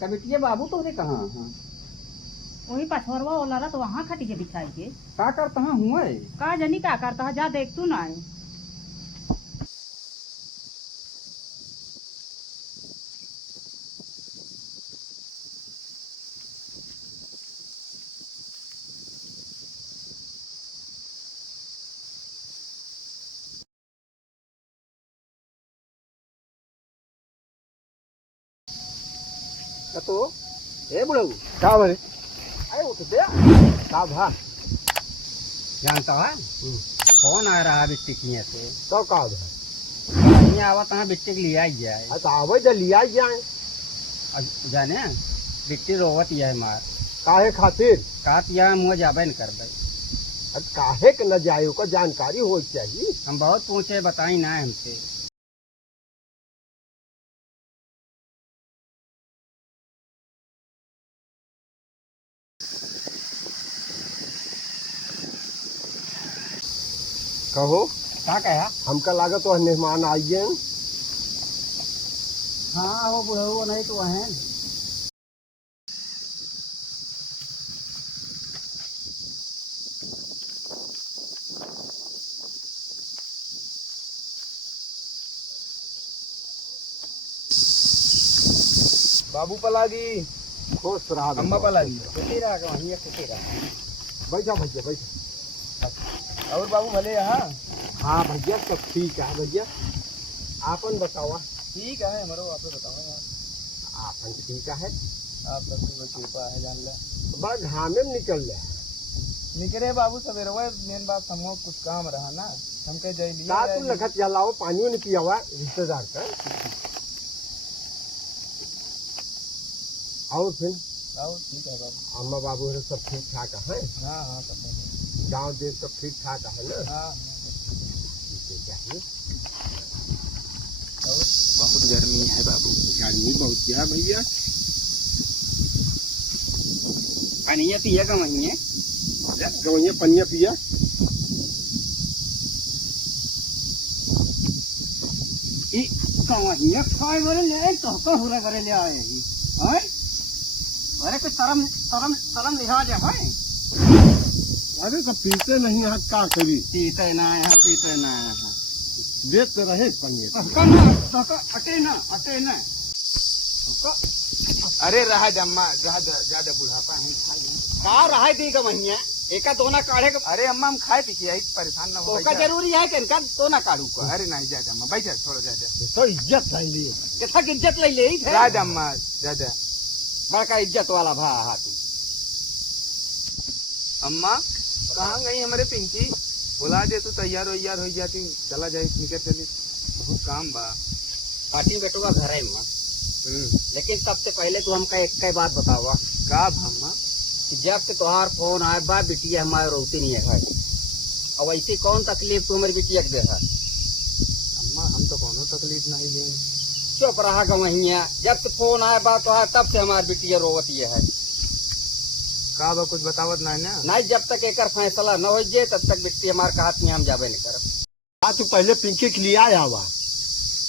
कबिटिया बाबू तोरे कहाँ हाँ वही पछोरवा वाला रहा तो वहाँ खटिया बिछाई के का करता हाँ हुआ का जनी का करता है, जा देख तू ना है। तो ए बुढ़ऊ का बरे अरे उठ दे का भा जानता है फोन आ रहा है बिट्टी किए से तो का भा यहाँ आवा तहाँ बिट्टी के लिया जाए तो आवे तो लिया जाए जाने बिट्टी रोवत यह मार काहे खातिर कात यह मुँह जाबे न कर काहे के न जाए ओकर जानकारी हो चाहिए। हम बहुत पूछे बताई ना हमसे कहो क्या कहा हमका लागत तो मेहमान आइए। हाँ वो बुढ़ऊ नहीं तो है बाबू पलागी खुश रहा अम्मा पलागी खुशी रहा वहीं खुशी रहा बैठा भैया बैठा। और बाबू भले यहाँ हाँ भैया सब ठीक है भैया। आपन बतावा। ठीक है हमारो आप बताओ यार आपन ठीक है आप सबकी कृपा है जान ले बड़ा घामे में निकल ले निकले बाबू सवेरे मेन बात हमको कुछ काम रहा ना हमके जाई लिया का तू लगत जलाओ पानी नहीं पिया हुआ रिश्तेदार का और फिर आओ ठीक है बाबू अम्मा बाबू सब ठीक ठाक है। हाँ हाँ सब गाँव देश सब ठीक ठाक है ना। हाँ चाहिए बहुत गर्मी है बाबू गर्मी बहुत है भैया। पानी पिया का वहीं है गवैया पनिया पिया वहीं खाए बोले ले तो पूरा करे ले आए ही हैं अरे कुछ शर्म शर्म शर्म लिहाज है अरे तो पीते नहीं है का करी पीते ना यहाँ पीते ना यहाँ देते रहे पनिया अटे ना अरे रहा अम्मा ज्यादा बुढ़ापा है का रहा दी का वहीं एका दोना काढ़े का अरे अम्मा हम खाए पी के परेशान न हो का जरूरी है कि इनका दोना काढ़ू का अरे नहीं ज्यादा अम्मा बैठा थोड़ा ज्यादा तो इज्जत है लिए कितना इज्जत ले ले ज्यादा अम्मा ज्यादा बड़का इज्जत वाला भा हा तू अम्मा कहाँ गई हमारे पिंकी बुला दे तू तैयार हो जाती चला जाए निकल चली बहुत काम बा पार्टी बेटूगा घर है माँ लेकिन सबसे पहले तू हमका एक बात बतावा का अम्मा कि जब से तुहार फोन आए बा बिटिया हमारे रोती नहीं है भाई और ऐसी कौन तकलीफ तू हमारी बिटिया के दे है अम्मा हम तो कोनो तकलीफ नहीं लेंगे चुप रहा का वहीं जब से फोन आए बा तो तब से हमारी बिटिया रोवती है का बा कुछ बतावत नहीं ना नहीं जब तक एक फैसला न हो जाए तब तक बिट्टी हमारे का हाथ में हम जाबे नहीं कर तू पहले पिंकी के लिए आया हुआ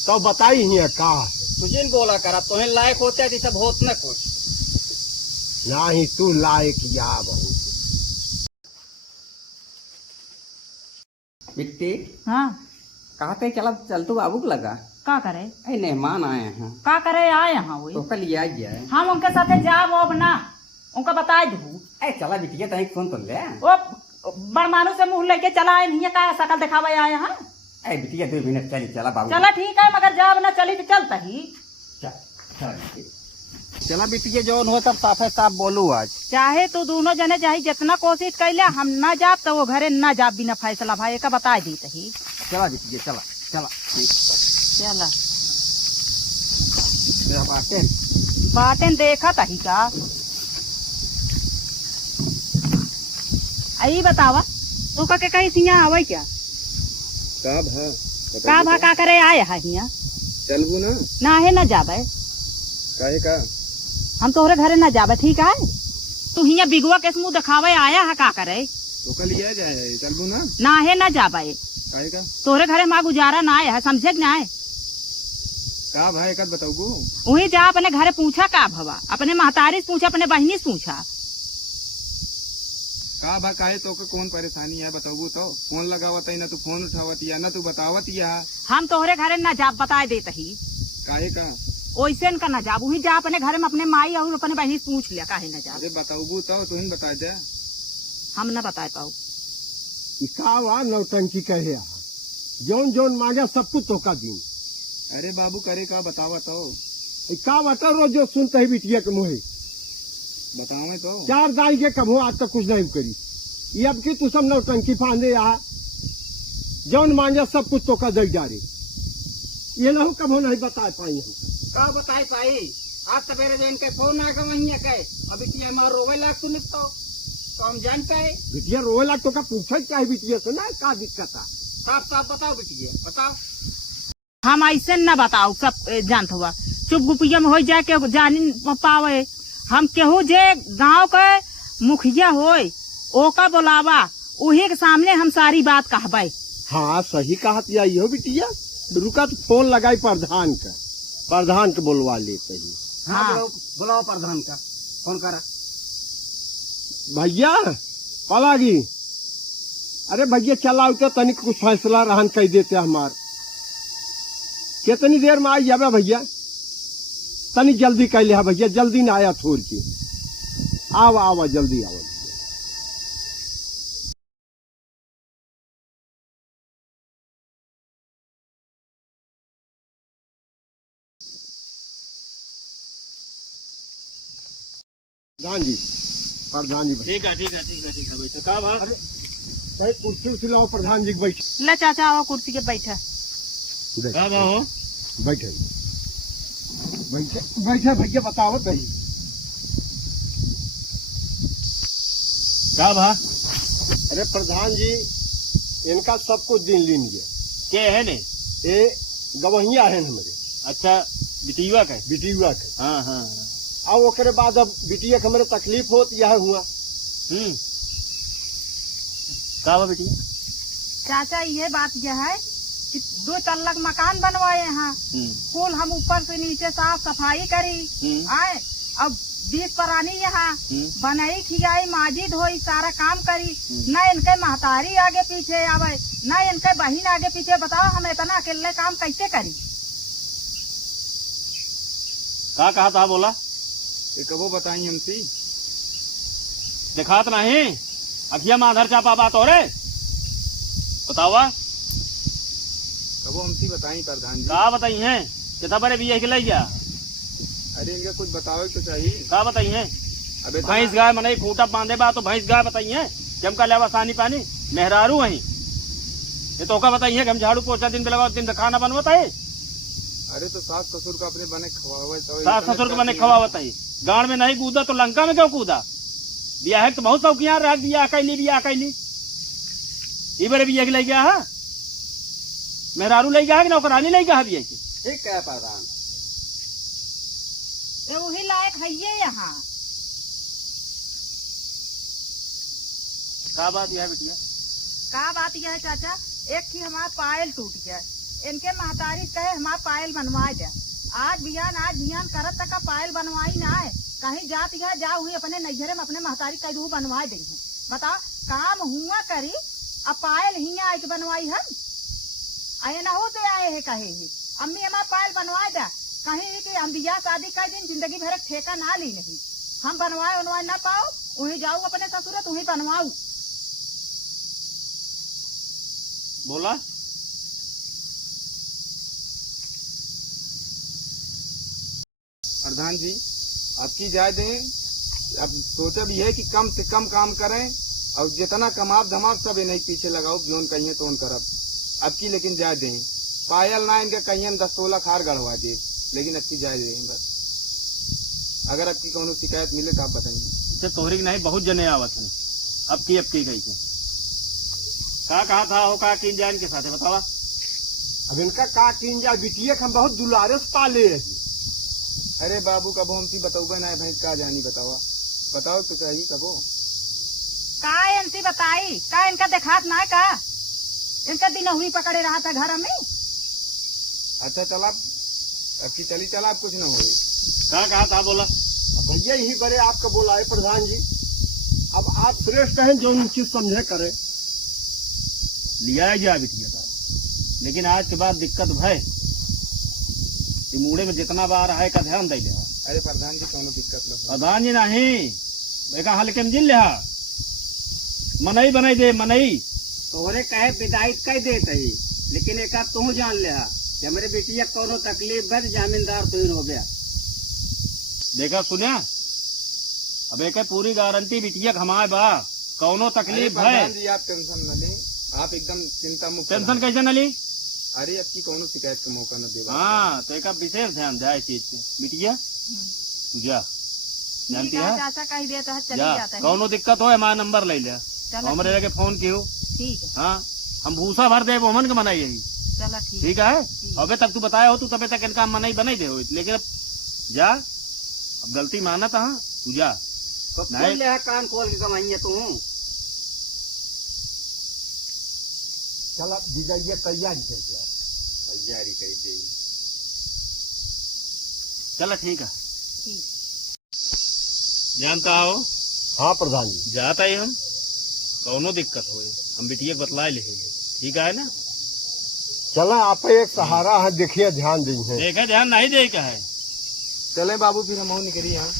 तो बताई ही का है तुझे बोला करा तुम्हें लायक होते है सब होत न कुछ ना ही तू लायक या बहुत बिट्टी हाँ कहते चल चल तू बाबू को लगा का करे अरे मेहमान आए हैं का करे आए यहाँ वही तो कल आ जाए हम उनके साथे जाब अब ना उनका बता दू अरे चला बिटिया तही फोन तो ले वो बड़ मानू से मुंह लेके चला है नहीं का शकल दिखावे आए हैं अरे बिटिया 2 मिनट चली चला बाबू चला ठीक है मगर जाब ना चली तो चलता ही चला बिटिया जो हो तब साफे साफ बोलू आज चाहे तो दोनों जने चाहे जितना कोशिश कैले हम ना जाब तो वो घरे ना जाब बिना फैसला भाई का बता दी ही चला बिटिया चला चला चला तेरा बातें बातें देखा तही का आई बतावा तू का के कहीं सिया आवे क्या का भा का करे आए है हिया चलबू ना ना है ना जाबे काहे का हम तोहरे घरे ना जाबे ठीक है तू हिया बिगुआ के मुंह दिखावे आया है का करे तो कल लिया जाए चलबू ना ना है ना जाबे काहे का तोहरे घरे माँ गुजारा ना आए है समझे ना आए का भाई एक बताऊगू वही जा अपने घरे पूछा का भवा, अपने महतारी से पूछा, अपने बहनी से पूछा। का भा काहे तो के कौन परेशानी है बताऊगू तो। फोन लगावत है ना तू फोन उठावत या ना तू बतावत या। हम तोहरे घरे न जा बता देत ही, काहे का वैसे का न जा, वही जा अपने घरे में अपने माई और अपने बहनी से पूछ लिया काहे न जा। अरे बताऊगू तो तुम बता दे। हम न बता पाऊ। का वा नौटंकी कहे जौन जौन मांगा सब कुछ तोका दिन। अरे बाबू करे का बतावा तो। का बता रोज जो सुनते ही बिटिया के मुहे बतावे तो। 4 दाई के कभो आज तक कुछ नहीं करी। ये अब की तू सब नौटंकी फांदे यहाँ जौन मांगा सब कुछ तोका दे डारे। ये ना कभो नहीं बता पाई हम। का बताई पाई आज सवेरे जो इनके फोन आ गए वहीं के अभी ती मार रोवे लाग तू तो हम जान पाए। बिटिया रोए लाग तो का पूछे क्या है बिटिया से ना का दिक्कत है। साफ साफ बताओ बिटिया बताओ। हम ऐसे न बताओ, सब जानत हुआ चुप गुपिया में हो जाए के जानी पावे। हम केहू जे गांव के मुखिया होए ओका बोलावा, उही के सामने हम सारी बात कहबे। हाँ सही कहा हो बिटिया। रुका तो फोन लगाई प्रधान के बोलवा लेते ही। हाँ हाँ। बुलाओ प्रधान का फोन करा। भैया पलागी, अरे भैया चलाओ तो तनिक कुछ फैसला रहन कह देते हमार। कितनी देर में आई जाबे भैया, तनी जल्दी कह लिया भैया, जल्दी ना आया थोड़ के। आवा जल्दी आओ। प्रधान जी ठीक है बैठो। का बा कहीं कुर्सी उर्सी लाओ, प्रधान जी बैठ ले चाचा आओ कुर्सी के बैठा। का बा हो बैठे बैठे भैया बताओ दही। का बा अरे प्रधान जी इनका सब कुछ दिन लीजिए। के है ने ये गवहिया है हमारे। अच्छा बिटिया का बिटिया के। हाँ हाँ अब ओकरे बाद अब बिटिया के हमारे तकलीफ होती यह हुआ। का बा बिटिया। चाचा ये बात यह है कि 2 तल्लक मकान बनवाए यहाँ, कुल हम ऊपर से नीचे साफ सफाई करी आए। अब 20 परानी यहाँ बनाई खियाई माजी धोई सारा काम करी। न इनके महतारी आगे पीछे आवे न इनके बहन आगे पीछे। बताओ हम इतना अकेले काम कैसे करी। का कहा था बोला ये कबो बताई हमसी। दिखात नहीं अखिया माधर चापा बात हो रे बतावा। कबो हमसी बताई प्रधान जी। का बताई है कितना बड़े भी के ले गया। अरे इनका कुछ बताओ तो चाहिए। का बताई है अबे भैंस गाय मनाई खूंटा बांधे बा तो भैंस गाय बताई है जमका लेवा सानी पानी मेहरारू वही। ये तो का बताई है कि हम झाड़ू पोछा दिन पे लगाओ दिन पे खाना बनवाता है। अरे तो सास ससुर का अपने बने खवावे तो। सास ससुर के बने खवावत है। गाड़ में नहीं कूदा तो लंका में क्यों कूदा। बिया है तो बहुत शौकिया रह बिया कैली इबरे बिया के ले गया है। मेहरारू ले गया है कि नौकरानी ले गया है बिया के। ठीक है प्रधान। तो वही लायक है ये यहाँ। का बात यह है बिटिया। का बात यह है चाचा, एक थी हमारा पायल टूट गया। इनके महतारी कहे हमारा पायल बनवा दे। आज बियान करत तक पायल बनवाई ना है। कहीं जाती है जा हुई अपने नैहरे में अपने महतारी कह दू बनवा दे। बताओ काम हुआ करी अब पायल ही आए के बनवाई हम आए ना होते आए है कहे ही अम्मी हमारा पायल बनवा दे। कहीं कि हम बियाह शादी कर दिन जिंदगी भर ठेका ना ली नहीं। हम बनवाए ना पाओ वहीं जाऊ अपने ससुर वहीं बनवाऊ। बोला प्रधान जी अब की जाए दें। अब सोचा भी है कि कम से कम काम करें और जितना कमाब धमाब सब नहीं पीछे लगाओ जोन कहिए तो करब। अब की लेकिन जाए दें पायल ना इनके कहिए 10-16 खार गढ़वा दे लेकिन अब की जाए दें बस। अगर अब की कोनो शिकायत मिले तो आप बताइए। तोहरी की नहीं बहुत जने आवत है। अब की गई थी का कहा था हो का किन जान के साथ बतावा। अब इनका का किन जा बिटिया हम बहुत दुलारे से पाले है। अरे बाबू कबो हमसी बताऊबे ना भैंस का जानी बतावा। बताओ तो चाहिए कबो। का इनसी बताई का इनका देखात ना का इनका दिन हुई पकड़े रहा था घर में। अच्छा चला अब की चली चला, अब कुछ न होए। कहा था बोला भैया यही बड़े आपका बोला है प्रधान जी। अब आप श्रेष्ठ हैं, जो उचित समझे करे। लिया जा बिटिया का, लेकिन आज के बाद दिक्कत भय कि मूड़े में जितना बार है का ध्यान दे ले। अरे प्रधान जी कोनो दिक्कत न हो। प्रधान जी नहीं बेका हल्के में जिल ले मनई बनाई दे मनई। तोहरे कहे विदाई कह देते ही, लेकिन एक तू जान ले कि हमारे बेटिया कोनो तकलीफ है, जमींदार तू हो गया। देखा सुनिया, अब एक पूरी गारंटी बिटिया हमारे बा, कौनो अरे तकलीफ है। प्रधान जी आप टेंशन न लें, आप एकदम चिंता मुक्त टेंशन रहें। कैसे न ली? अरे अब की कोनो शिकायत का मौका न दे। हाँ तो एक विशेष ध्यान दे इस चीज पे। बिटिया तू जा, जानती है चाचा कह देता है चली जा, जाता है। कौनो दिक्कत हो हमारा नंबर ले ले, चलो हमरे लगे फोन कियो। ठीक है, हाँ हम भूसा भर दे वो मन के मनाई यही। चलो ठीक ठीक है, अबे तक तू बताया हो, तू तबे तक इनका मनाई बनाई दे हो, लेकिन अब जा, अब गलती माना था। तू जा तो नहीं। खोल ले कान खोल के कमाइए तू। चला विजय तैयारी कर दिया। तैयारी कर दे। चलो ठीक है, ठीक। जानता हो हाँ प्रधान जी। जाता ही हम, कौनो दिक्कत हो हम बिटिया को बतला ले। ठीक है ना, चला आप एक सहारा है, देखिए ध्यान दीजिए। देखा ध्यान नहीं दे का है। चले बाबू फिर हम निकली यहाँ।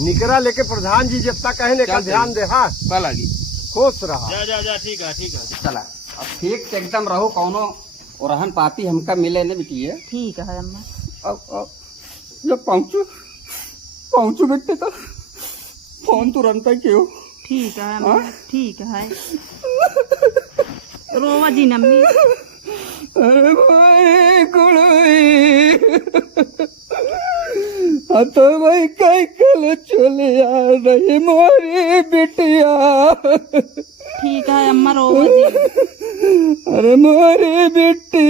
निकरा लेके प्रधान जी जितना कहे का चल ध्यान दे। हाँ पल आगी। खुश रहा। जा जा जा, ठीक है ठीक है। चला अब ठीक से एकदम रहो, कौनो रहन पाती हमका मिले न बिटिया। ठीक है अम्मा। अब जब पहुँचू बेटे तो फोन तुरंत ही क्यों। ठीक है अम्मा, ठीक है। रोवा जी नम्मी। अरे भाई गुड़ई तो भाई कई कल चले आ रही मोरी बिटिया। ठीक है अम्मा, रोवा जी। अरे मोरी बिट्टी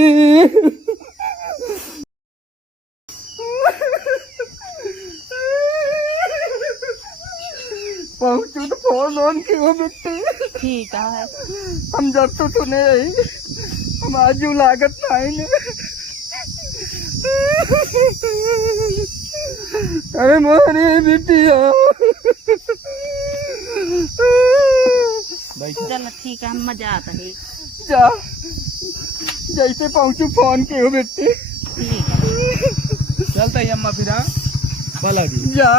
पहुँचू तो फोन ऑन क्यों बिट्टी। ठीक है। हम जब तो सुने आई हम आज लागत नहीं। अरे मोरी बिटिया। चलो ठीक है अम्मा, जाता है। जा जैसे पहुँचू फोन क्यों बिट्टी। ठीक है। चलता ही अम्मा फिर। हाँ पल आगी। जा